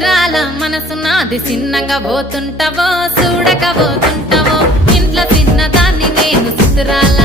చిత్రాల మనసు నాది చిన్నగా పోతుంటావో చూడక పోతుంటావో ఇంట్లో చిన్నదాన్ని నేను చిత్రాల